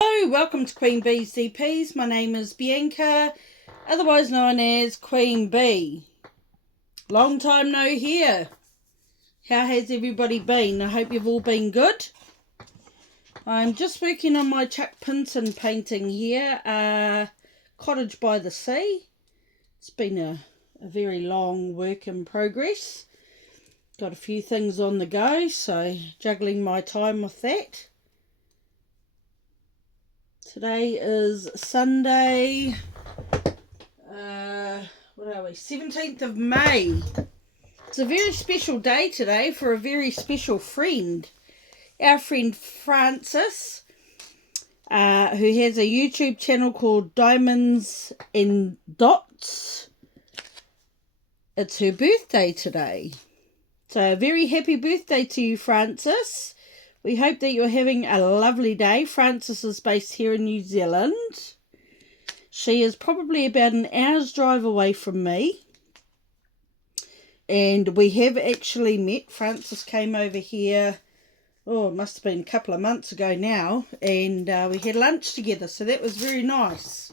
Hello, welcome to Queen Bee's DPs. My name is Bianca, otherwise known as Queen Bee. Long time no hear. How has everybody been? I hope you've all been good. I'm just working on my Chuck Pinson painting here, Cottage by the Sea. It's been a very long work in progress. Got a few things on the go, so juggling my time with that. Today is Sunday, 17th of May. It's a very special day today for a very special friend. Our friend Frances, who has a YouTube channel called Diamonds and Dots. It's her birthday today. So a very happy birthday to you, Frances. We hope that you're having a lovely day. Frances is based here in New Zealand. She is probably about an hour's drive away from me. And we have actually met. Frances came over here, it must have been a couple of months ago now. And we had lunch together, so that was very nice.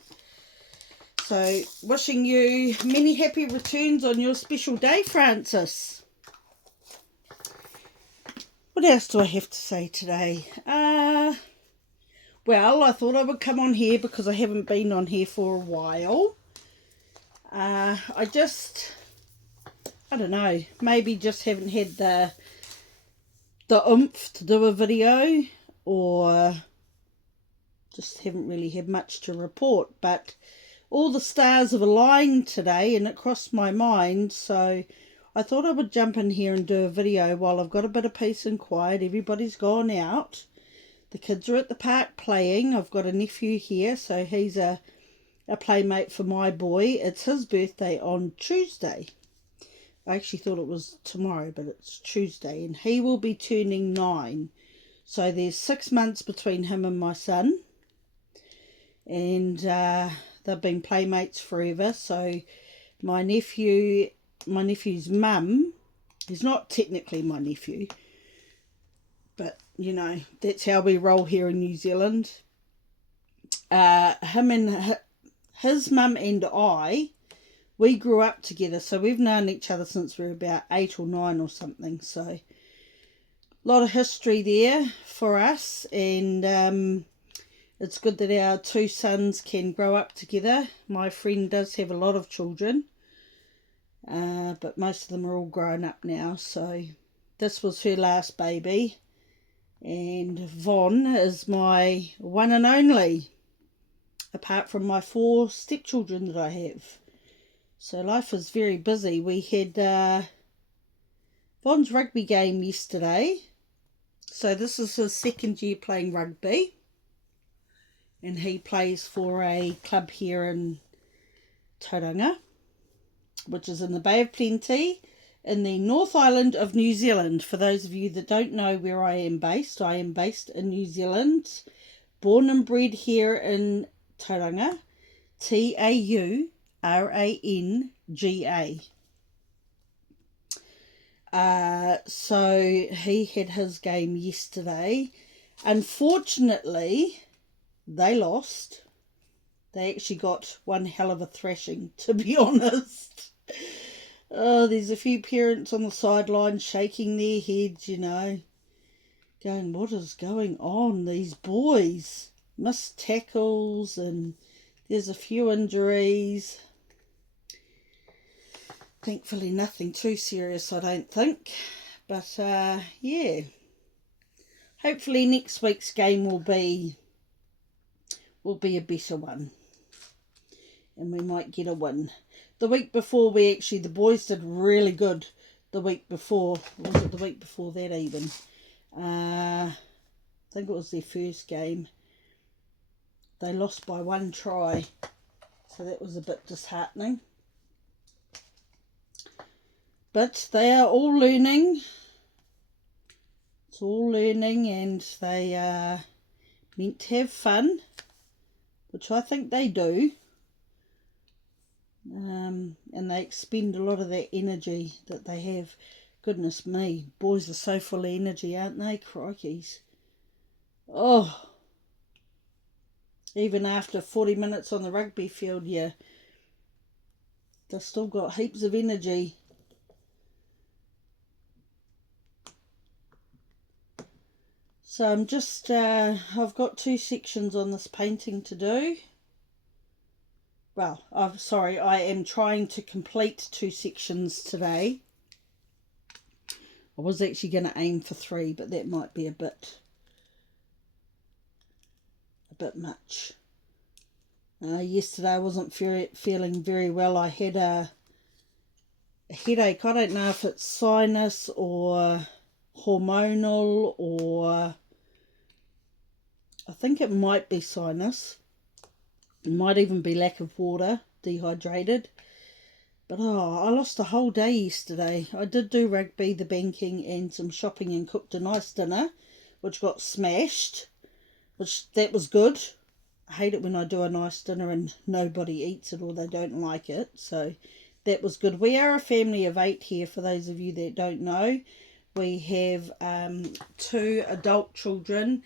So wishing you many happy returns on your special day, Frances. What else do I have to say today? Well, I thought I would come on here because I haven't been on here for a while. I don't know, maybe just haven't had the oomph to do a video, or just haven't really had much to report. But all the stars have aligned today and it crossed my mind, so I thought I would jump in here and do a video while I've got a bit of peace and quiet. Everybody's gone out. The kids are at the park playing. I've got a nephew here, so he's a playmate for my boy. It's his birthday on Tuesday. I actually thought it was tomorrow, but it's Tuesday, and he will be turning 9. So there's 6 months between him and my son, and they've been playmates forever. So my nephew's mum, he's not technically my nephew, but you know, that's how we roll here in New Zealand. His mum and I, we grew up together, so we've known each other since we were about 8 or 9 or something. So a lot of history there for us, and it's good that our 2 sons can grow up together. My friend does have a lot of children, but most of them are all grown up now. So this was her last baby, and Von is my one and only, apart from my 4 stepchildren that I have. So life is very busy. We had Von's rugby game yesterday. So this is his 2nd year playing rugby, and he plays for a club here in Tauranga, which is in the Bay of Plenty in the North Island of New Zealand. For those of you that don't know where I am based in New Zealand, born and bred here in Tauranga, Tauranga. So he had his game yesterday. Unfortunately, they lost. They actually got one hell of a thrashing, to be honest. Oh, there's a few parents on the sidelines shaking their heads, you know, going, what is going on? These boys missed tackles, and there's a few injuries. Thankfully nothing too serious, I don't think. But yeah, hopefully next week's game will be a better one, and we might get a win. The week before, the boys did really good. The week before, was it the week before that even? I think it was their first game. They lost by 1 try, so that was a bit disheartening. But they are all learning. It's all learning, and they are meant to have fun, which I think they do. And they expend a lot of that energy that they have. Goodness me, boys are so full of energy, aren't they? Crikeys. Oh, Even after 40 minutes on the rugby field, yeah, they've still got heaps of energy. So I'm just, I've got 2 sections on this painting to do. Well, I'm sorry, I am trying to complete 2 sections today. I was actually going to aim for 3, but that might be a bit much. Yesterday I wasn't feeling very well. I had a headache. I don't know if it's sinus or hormonal, or I think it might be sinus. It might even be lack of water, dehydrated. But I lost a whole day yesterday. I did do rugby, the banking, and some shopping, and cooked a nice dinner, which got smashed, that was good. I hate it when I do a nice dinner and nobody eats it or they don't like it. So that was good. We are a family of 8 here, for those of you that don't know. We have 2 adult children,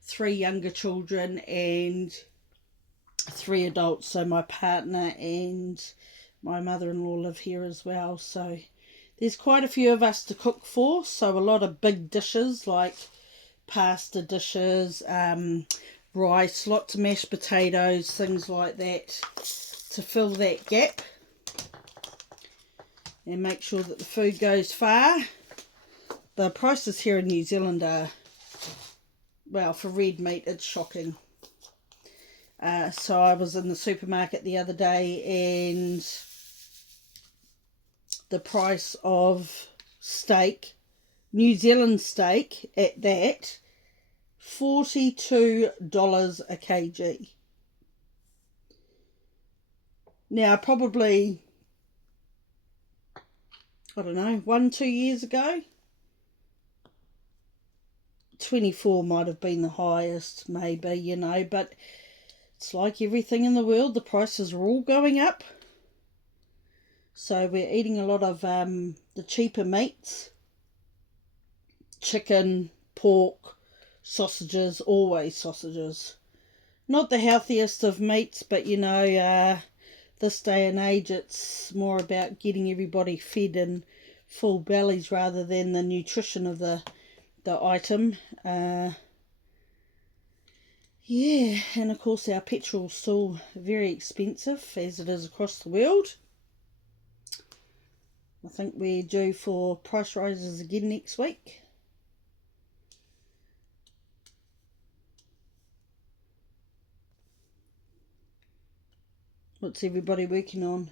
3 younger children, and 3 adults. So my partner and my mother-in-law live here as well. So there's quite a few of us to cook for. So a lot of big dishes like pasta dishes, rice, lots of mashed potatoes, things like that, to fill that gap and make sure that the food goes far. The prices here in New Zealand are, well, for red meat, it's shocking. So I was in the supermarket the other day, and the price of steak, New Zealand steak at that, $42 a kg. Now, probably, I don't know, 1-2 years ago, 24 might have been the highest, maybe, you know, but it's like everything in the world, the prices are all going up. So we're eating a lot of the cheaper meats, chicken, pork, sausages, always sausages. Not the healthiest of meats, but you know, this day and age it's more about getting everybody fed and full bellies rather than the nutrition of the item. Yeah, and of course our petrol's still very expensive, as it is across the world. I think we're due for price rises again next week. What's everybody working on?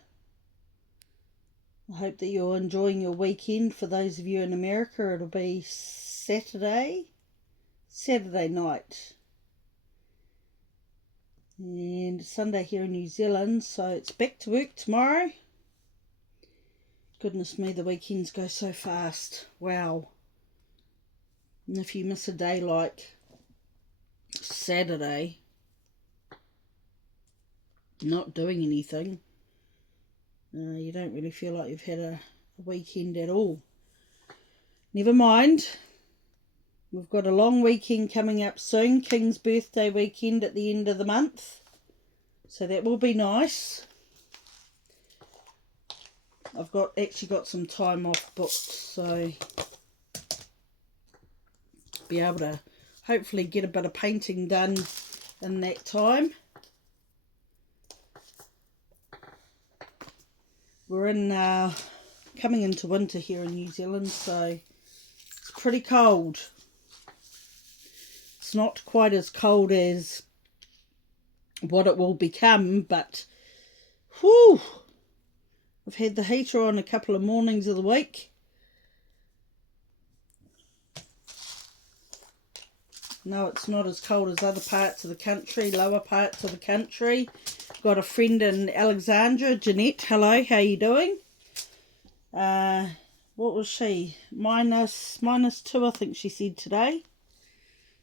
I hope that you're enjoying your weekend. For those of you in America, it'll be Saturday night. And Sunday here in New Zealand, so it's back to work tomorrow. Goodness me, the weekends go so fast. Wow. And if you miss a day like Saturday, not doing anything, you don't really feel like you've had a weekend at all. Never mind. We've got a long weekend coming up soon. King's birthday weekend at the end of the month. So that will be nice. I've actually got some time off booked, so be able to hopefully get a bit of painting done in that time. We're coming into winter here in New Zealand, so it's pretty cold. It's not quite as cold as what it will become, but whew, I've had the heater on a couple of mornings of the week. No, it's not as cold as other parts of the country, lower parts of the country. Got a friend in Alexandria, Jeanette. Hello, how you doing? What was she? -2, I think she said today.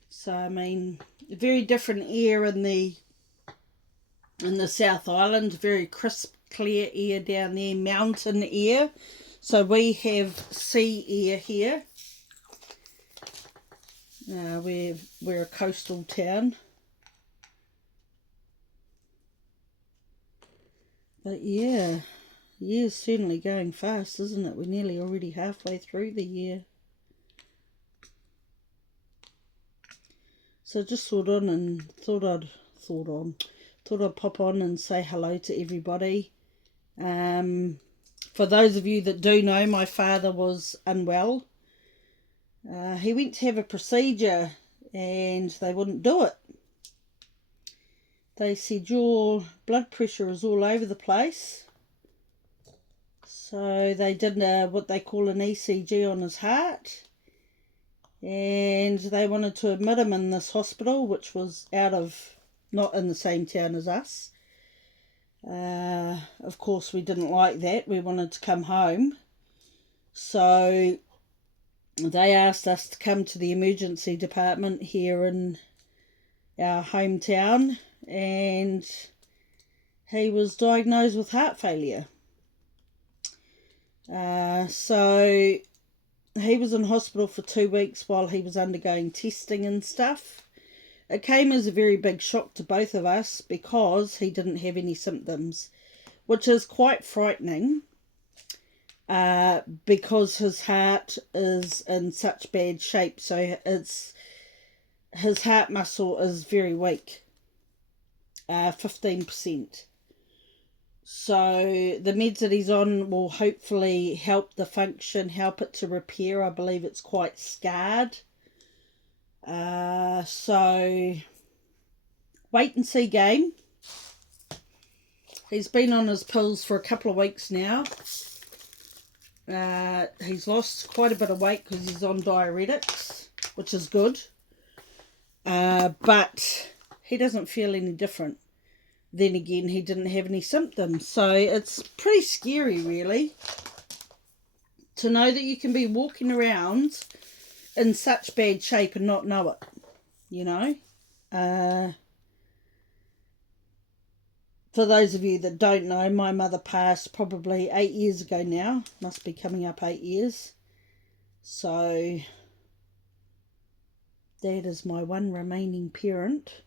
So I mean, very different air in the South Island. Very crisp, clear air down there, mountain air. So we have sea air here. We're a coastal town. But yeah, year's certainly going fast, isn't it? We're nearly already halfway through the year. So just thought I'd pop on and say hello to everybody. For those of you that do know, my father was unwell. He went to have a procedure and they wouldn't do it. They said your blood pressure is all over the place. So they did what they call an ECG on his heart. And they wanted to admit him in this hospital, which was not in the same town as us. Of course, we didn't like that. We wanted to come home. So they asked us to come to the emergency department here in our hometown, and he was diagnosed with heart failure. So he was in hospital for 2 weeks while he was undergoing testing and stuff. It came as a very big shock to both of us because he didn't have any symptoms, which is quite frightening because his heart is in such bad shape. So his heart muscle is very weak, 15%. So the meds that he's on will hopefully help the function, help it to repair. I believe it's quite scarred. So wait and see game. He's been on his pills for a couple of weeks now. He's lost quite a bit of weight because he's on diuretics, which is good. But he doesn't feel any different. Then again, he didn't have any symptoms. So it's pretty scary, really, to know that you can be walking around in such bad shape and not know it, you know. For those of you that don't know, my mother passed probably 8 years ago now. Must be coming up 8 years. So Dad is my one remaining parent,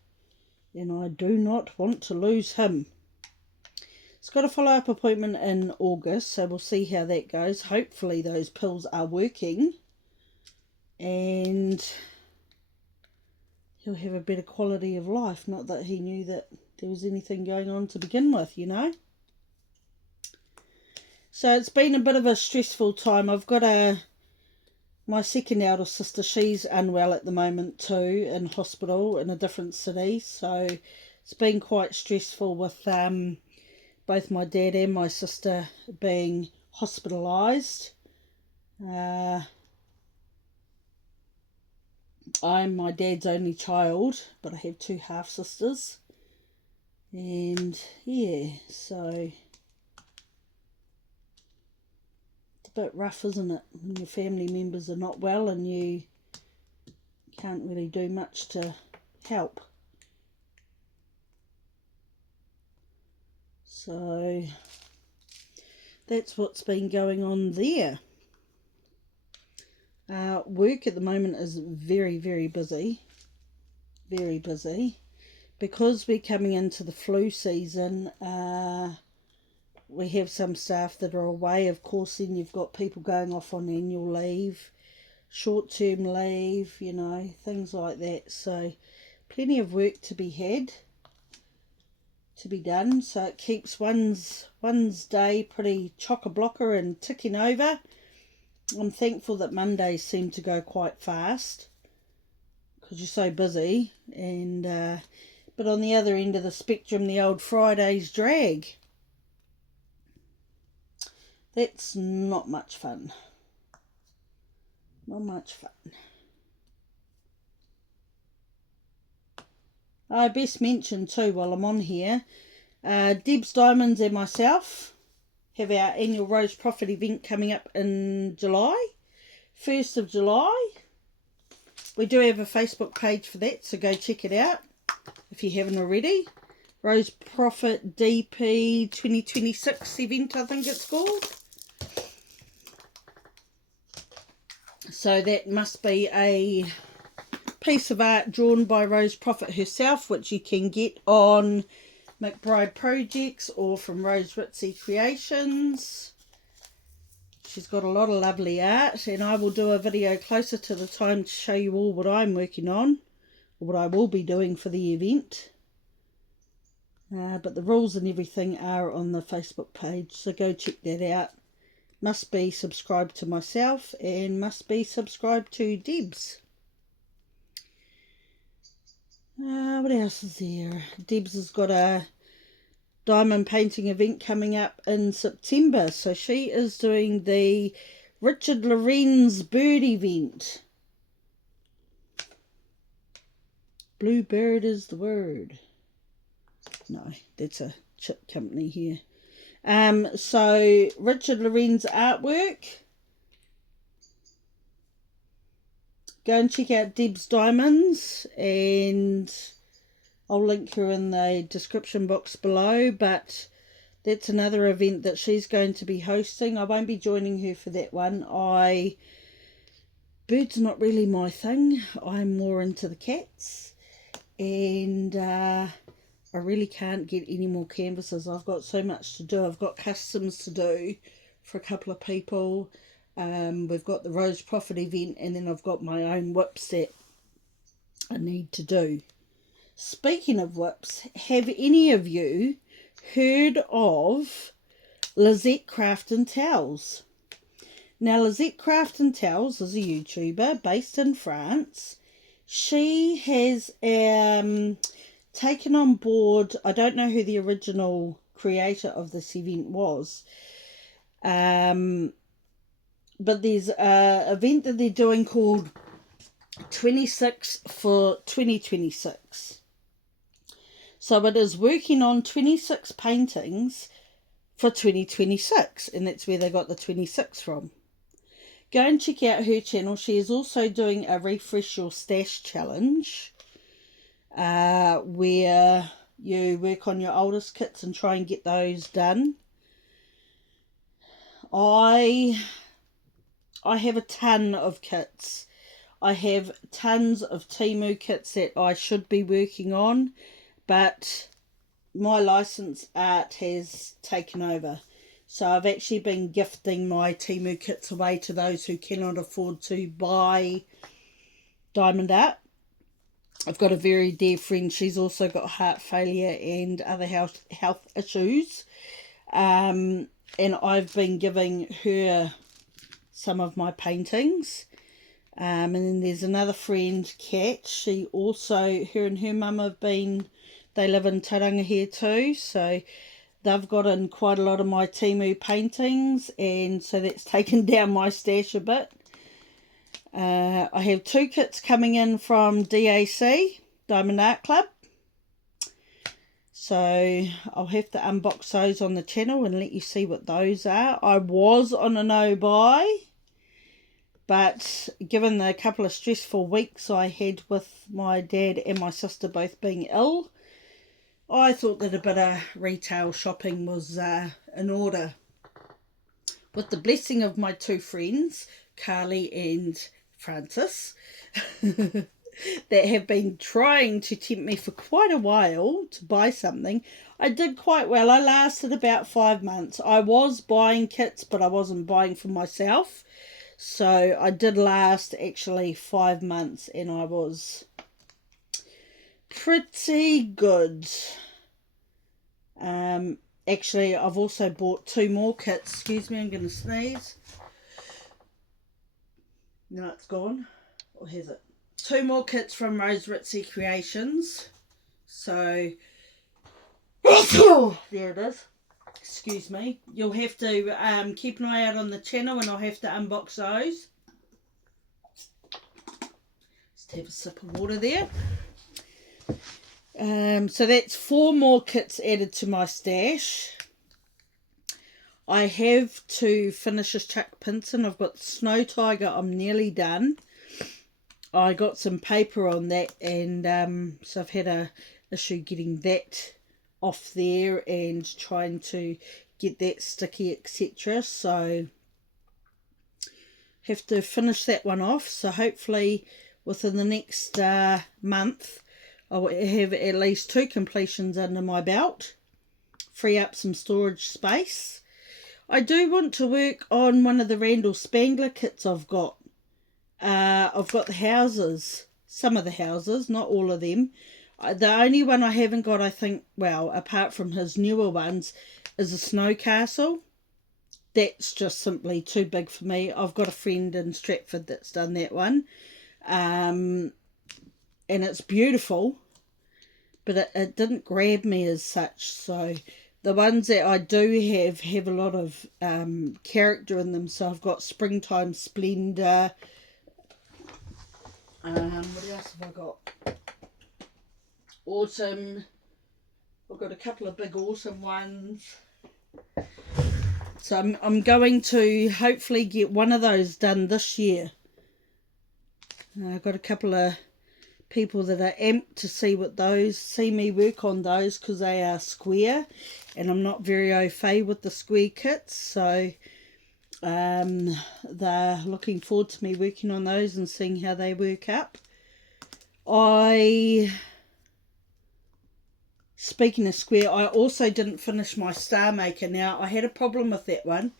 and I do not want to lose him. It's got a follow-up appointment in August, so we'll see how that goes. Hopefully those pills are working and he'll have a better quality of life. Not that he knew that there was anything going on to begin with, you know. So it's been a bit of a stressful time. I've got my second eldest sister, she's unwell at the moment too, in hospital in a different city. So it's been quite stressful with both my dad and my sister being hospitalised. I'm my dad's only child, but I have 2 half-sisters. And yeah, so it's a bit rough, isn't it, when your family members are not well and you can't really do much to help. So that's what's been going on there. Work at the moment is very, very busy. Very busy. Because we're coming into the flu season, we have some staff that are away. Of course, then you've got people going off on annual leave, short-term leave, you know, things like that. So plenty of work to be had, to be done. So it keeps one's day pretty chock-a-blocker and ticking over. I'm thankful that Mondays seem to go quite fast because you're so busy. And but on the other end of the spectrum, the old Fridays drag. That's not much fun. Not much fun. I best mention too, while I'm on here, Deb's Diamonds and myself have our annual Rose Proffitt event coming up in July, 1st of July. We do have a Facebook page for that, so go check it out if you haven't already. Rose Proffitt DP 2026 event, I think it's called. So that must be a piece of art drawn by Rose Proffitt herself, which you can get on McBride Projects or from Rose Ritzy Creations. She's got a lot of lovely art, and I will do a video closer to the time to show you all what I'm working on, or what I will be doing for the event. But the rules and everything are on the Facebook page, so go check that out. Must be subscribed to myself and must be subscribed to Debs. What else is there? Debs has got a diamond painting event coming up in September, so she is doing the Richard Lorenz bird event. Bluebird is the word. No, that's a chip company here. So Richard Lorenz artwork. Go and check out Deb's Diamonds, and I'll link her in the description box below, but that's another event that she's going to be hosting. I won't be joining her for that one. Birds are not really my thing. I'm more into the cats, and I really can't get any more canvases. I've got so much to do. I've got customs to do for a couple of people. We've got the Rose Proffitt event, and then I've got my own WIPs that I need to do. Speaking of WIPs, have any of you heard of Lizette Craft and Towels? Now, Lizette Craft and Towels is a YouTuber based in France. She has taken on board, I don't know who the original creator of this event was, but there's an event that they're doing called 26 for 2026. So it is working on 26 paintings for 2026, and that's where they got the 26 from. Go and check out her channel. She is also doing a Refresh Your Stash challenge, where you work on your oldest kits and try and get those done. I have a ton of kits. I have tons of Temu kits that I should be working on, but my license art has taken over. So I've actually been gifting my Temu kits away to those who cannot afford to buy diamond art. I've got a very dear friend. She's also got heart failure and other health issues. And I've been giving her some of my paintings. And then there's another friend, Kat. She also, her and her mum have been, they live in Tauranga here too. So they've got in quite a lot of my Temu paintings. And so that's taken down my stash a bit. I have 2 kits coming in from DAC, Diamond Art Club. So I'll have to unbox those on the channel and let you see what those are. I was on a no-buy, but given the couple of stressful weeks I had with my dad and my sister both being ill, I thought that a bit of retail shopping was in order. With the blessing of my 2 friends, Carly and Francis, that have been trying to tempt me for quite a while to buy something, I did quite well. I lasted about 5 months. I was buying kits, but I wasn't buying for myself. So I did last actually 5 months, and I was pretty good. Actually, I've also bought 2 more kits. Excuse me, I'm going to sneeze. No, it's gone. Or has it? 2 more kits from Rose Ritzy Creations. So, there it is. Excuse me. You'll have to keep an eye out on the channel, and I'll have to unbox those. Just have a sip of water there. So that's 4 more kits added to my stash. I have to finish this Chuck Pinson. I've got Snow Tiger. I'm nearly done. I got some paper on that, and so I've had a issue getting that off there and trying to get that sticky, etc. So have to finish that one off. So hopefully within the next month I'll have at least 2 completions under my belt. free up some storage space. I do want to work on one of the Randall Spangler kits I've got. I've got the houses, some of the houses, not all of them. The only one I haven't got, I think, well, apart from his newer ones, is a snow castle. That's just simply too big for me. I've got a friend in Stratford that's done that one. And it's beautiful, but it didn't grab me as such. So the ones that I do have a lot of character in them. So I've got Springtime Splendor. What else have I got? Autumn. I've got a couple of big autumn ones. So I'm going to hopefully get one of those done this year. I've got a couple of people that are amped to see me work on those, because they are square and I'm not very au fait with the square kits. So they're looking forward to me working on those and seeing how they work up. Speaking of square, I also didn't finish my Star Maker. Now, I had a problem with that one.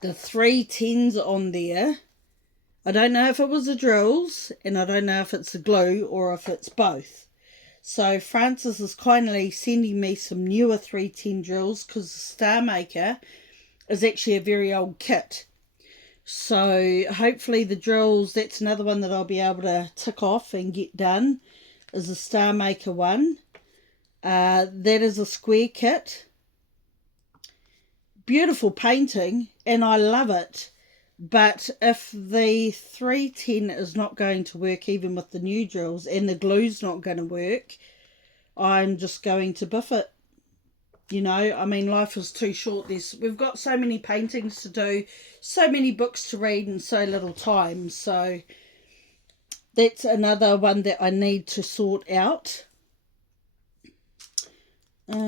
The 310s on there, I don't know if it was the drills, and I don't know if it's the glue or if it's both. So Francis is kindly sending me some newer 310 drills, because the Star Maker is actually a very old kit. So hopefully the drills, that's another one that I'll be able to tick off and get done, is the Star Maker one. That is a square kit. Beautiful painting, and I love it. But if the 310 is not going to work, even with the new drills, and the glue's not going to work, I'm just going to biff it. You know, I mean, life is too short. We've got so many paintings to do, so many books to read, and so little time. So that's another one that I need to sort out. Far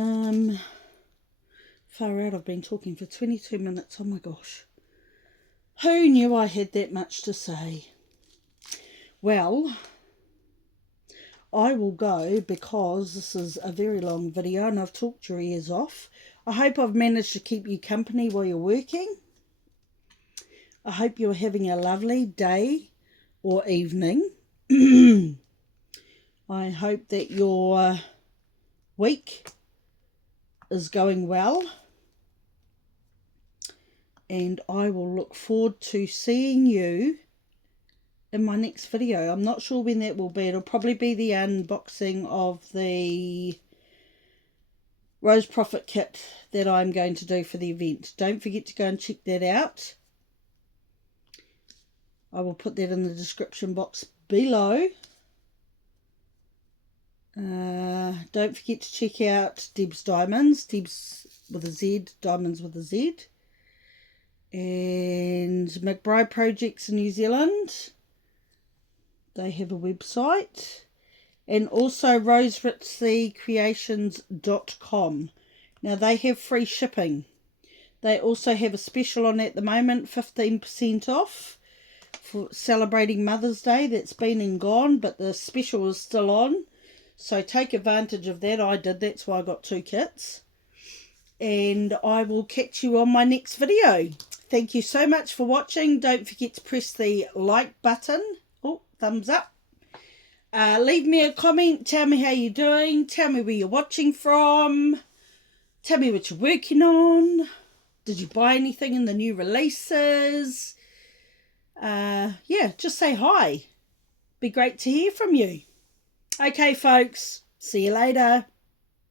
out, I've been talking for 22 minutes. Oh my gosh. Who knew I had that much to say? Well, I will go, because this is a very long video and I've talked your ears off. I hope I've managed to keep you company while you're working. I hope you're having a lovely day or evening. I hope that your week is going well, and I will look forward to seeing you in my next video. I'm not sure when that will be. It'll probably be the unboxing of the Rose Proffitt kit that I'm going to do for the event. Don't forget to go and check that out. I will put that in the description box below. Don't forget to check out Deb's Diamonds. Deb's with a Z, Diamonds with a Z. And McBride Projects in New Zealand. They have a website. And also roseritzycreations.com. Now they have free shipping. They also have a special on at the moment, 15% off for celebrating Mother's Day. That's been and gone, but the special is still on. So take advantage of that. I did. That's why I got 2 kits. And I will catch you on my next video. Thank you so much for watching. Don't forget to press the like button. Oh, thumbs up. Leave me a comment. Tell me how you're doing. Tell me where you're watching from. Tell me what you're working on. Did you buy anything in the new releases? Yeah, just say hi. Be great to hear from you. Okay, folks. See you later.